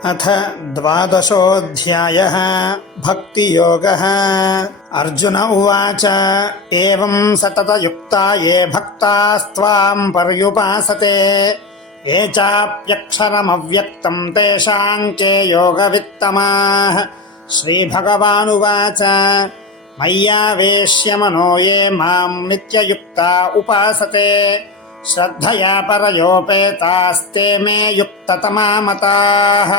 अथ द्वादशोऽध्यायः भक्तियोगः। अर्जुन उवाच एवं सततयुक्ता ये भक्तास्त्वां पर्युपासते ये चाप्यक्षरमव्यक्तं तेषां के योगवित्तमाः। श्रीभगवानुवाच मय्यावेश्य मनो ये मां नित्ययुक्ता उपासते श्रद्धया परयोपेतास्ते मे युक्ततमा मताः।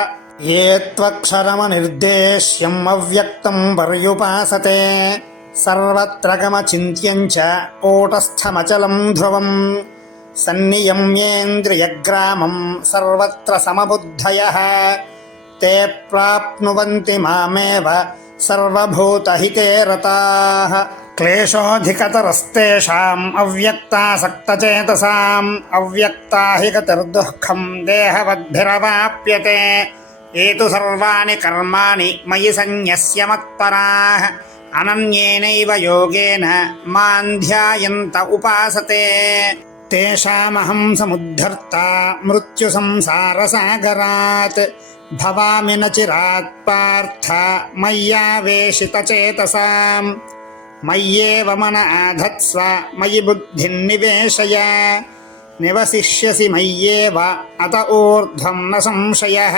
ये त्वक्षरमनिर्देश्यम् अव्यक्तं पर्युपासते सर्वत्र गमचिन्त्यं च कूटस्थमचलं ध्रुवम् सन्नियम्येन्द्रियग्रामं सर्वत्र समबुद्धयः ते प्राप्नुवन्ति मामेव सर्वभूतहिते रताः। क्लेशोऽधिकतरस्तेषाम् अव्यक्तासक्तचेतसाम् अव्यक्ता हि गतिर्दुःखम् देहवद्भिरवाप्यते ये तु सर्वाणि कर्माणि मयि सन्न्यस्य मत्पराः अनन्येनैव योगेन मां ध्यायन्त उपासते तेषामहं समुद्धर्ता मृत्युसंसारसागरात् भवामि न चिरात् पार्थ मय्यावेशितचेतसाम् मय्येव मन आधत्स्व मयि बुद्धिं निवेशय निवसिष्यसि मय्येव अत ऊर्ध्वं न संशयः।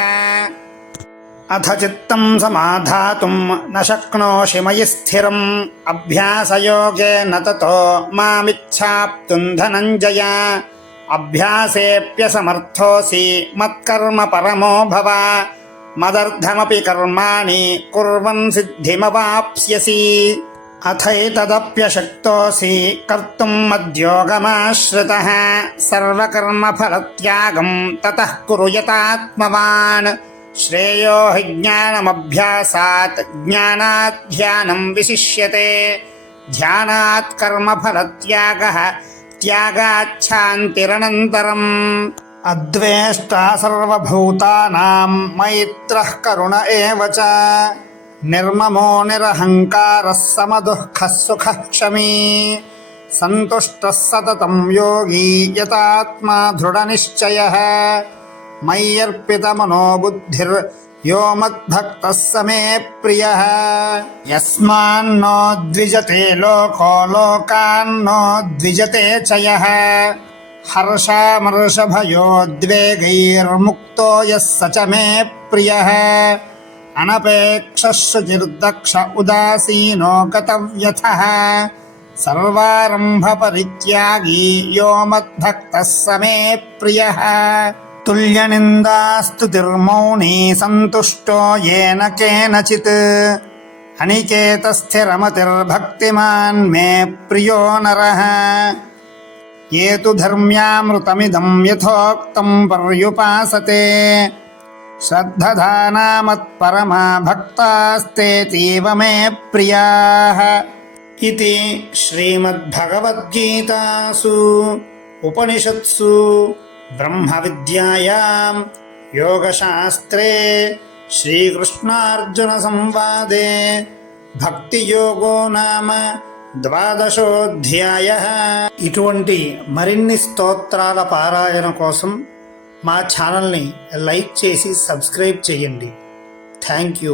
अथ चित्तं समाधातुं न शक्नोषि मयि स्थिरम् अभ्यासयोगेन ततो मामिच्छाप्तुं धनञ्जय अभ्यासेऽप्यसमर्थोऽसि मत्कर्म परमो भव मदर्थमपि कर्माणि कुर्वन् सिद्धिमवाप्स्यसि। अथैतदप्यशक्तोऽसि कर्तुं मद्योगमाश्रितः सर्वकर्मफलत्यागं ततः कुरु यतात्मवान् श्रेयो हि ज्ञानमभ्यासात् ज्ञानात् ध्यानं विशिष्यते ध्यानात् कर्मफलत्यागः त्यागाच्छान्तिरनन्तरम्। अद्वेष्टा सर्वभूतानां मैत्रः करुण एव च निर्ममो निरहङ्कारः समदुःखः सुखः क्षमी सन्तुष्टः सततं योगी यतात्मा दृढनिश्चयः मय्यर्पितमनो बुद्धिर्यो मद्भक्तः स मे प्रियः। यस्मान्नो द्विजते लोको लोकान्नो द्विजते च यः हर्षामर्षभयोद्वेगैर्मुक्तो यः स च मे प्रियः अनपेक्षः शुचिर्दक्ष उदासीनो गतव्यथः सर्वारम्भपरित्यागी यो मद्भक्तः स मे प्रियः। तुल्यनिन्दास्तुतिर्मौनी सन्तुष्टो येन केनचित् अनिकेतस्थिरमतिर्भक्तिमान् मे प्रियो नरः। ये तु धर्म्यामृतमिदं यथोक्तं पर्युपासते श्रद्धधाना मत्परमा भक्तास्तेतीव मे प्रियाः। इति श्रीमद्भगवद्गीतासु उपनिषत्सु ब्रह्मविद्यायां योगशास्त्रे श्रीकृष्णार्जुनसंवादे भक्तियोगो नाम ద్వాదశోధ్యాయః। ఇటువంటి మరిన్ని స్తోత్రాల పారాయణ కోసం మా ఛానల్ని లైక్ చేసి సబ్స్క్రైబ్ చేయండి. Thank you.